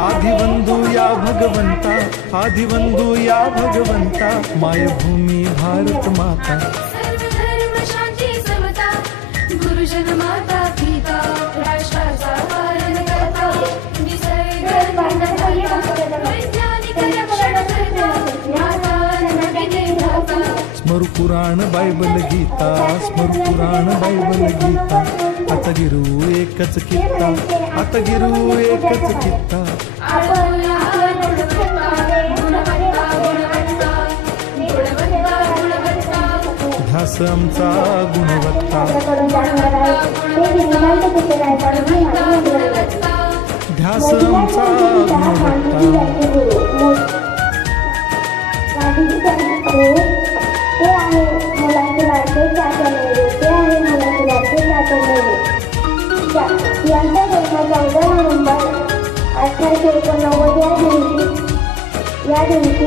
आदिवंदू या भगवंता, आदिवंदू या भगवंता, मायभूमी भारत माता। सर्वधर्म शांती समता, गुरुजन माता पिता, राष्ट्राचा पालन करता, निसर्ग वैज्ञानिक रक्षण करता, माता नवीन धाता। स्मरू पुराण बायबल गीता, स्मरू पुराण बायबल गीता, आता गिरू एकच कित्ता, आता गिरू एकच कित्ता। ध्यास आमचा गुणवत्ता, ध्यास आमचा गुणवत्ता। ते आहे मुलांचे लाडके चाचणेरे, ते आहे मुलांचे लाडके चाचणेरे। यांचा जन्म 14 नोव्हेंबर 1889 या दिवशी